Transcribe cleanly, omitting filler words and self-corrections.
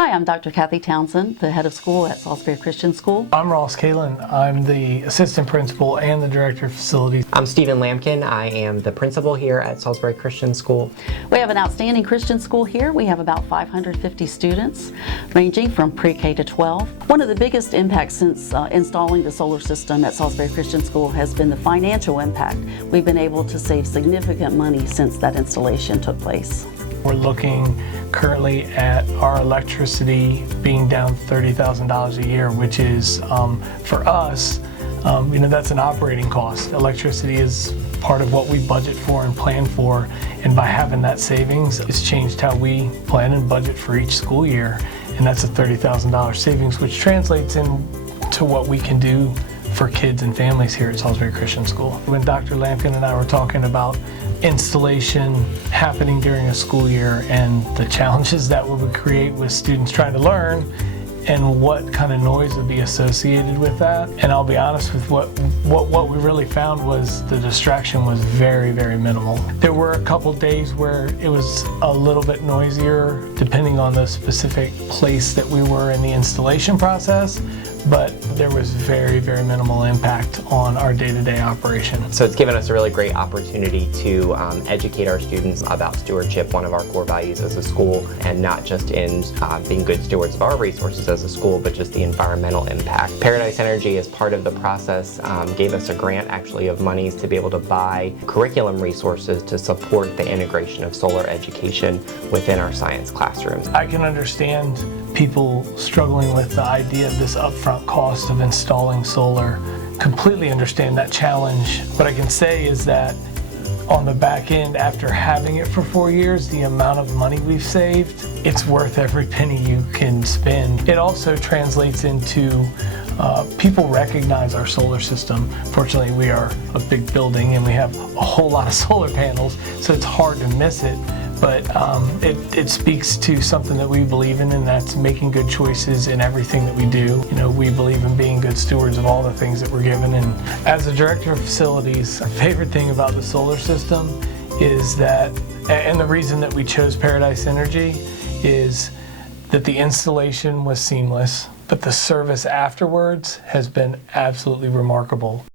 Hi, I'm Dr. Kathy Townsend, the head of school at Salisbury Christian School. I'm Ross Kalin. I'm the assistant principal and the director of facilities. I'm Stephen Lampkin. I am the principal here at Salisbury Christian School. We have an outstanding Christian school here. We have about 550 students ranging from pre-K to 12. One of the biggest impacts since installing the solar system at Salisbury Christian School has been the financial impact. We've been able to save significant money since that installation took place. We're looking currently at our electricity being down $30,000 a year, which is, for us, that's an operating cost. Electricity is part of what we budget for and plan for, and by having that savings, it's changed how we plan and budget for each school year, and that's a $30,000 savings, which translates into what we can do for kids and families here at Salisbury Christian School. When Dr. Lampkin and I were talking about installation happening during a school year and the challenges that would create with students trying to learn and what kind of noise would be associated with that. And I'll be honest with what we really found was the distraction was very, very minimal. There were a couple days where it was a little bit noisier depending on the specific place that we were in the installation process, but there was very, very minimal impact on our day-to-day operation. So it's given us a really great opportunity to educate our students about stewardship, one of our core values as a school, and not just in being good stewards of our resources as a school, but just the environmental impact. Paradise Energy, as part of the process, gave us a grant actually of monies to be able to buy curriculum resources to support the integration of solar education within our science classrooms. I can understand people struggling with the idea of this upfront cost of installing solar. Completely understand that challenge. What I can say is that on the back end, after having it for 4 years, the amount of money we've saved, it's worth every penny you can spend. It also translates into people recognize our solar system. Fortunately, we are a big building and we have a whole lot of solar panels, so it's hard to miss it. But it speaks to something that we believe in, and that's making good choices in everything that we do. We believe in being good stewards of all the things that we're given. And as a director of facilities, my favorite thing about the solar system is that, and the reason that we chose Paradise Energy is that the installation was seamless, but the service afterwards has been absolutely remarkable.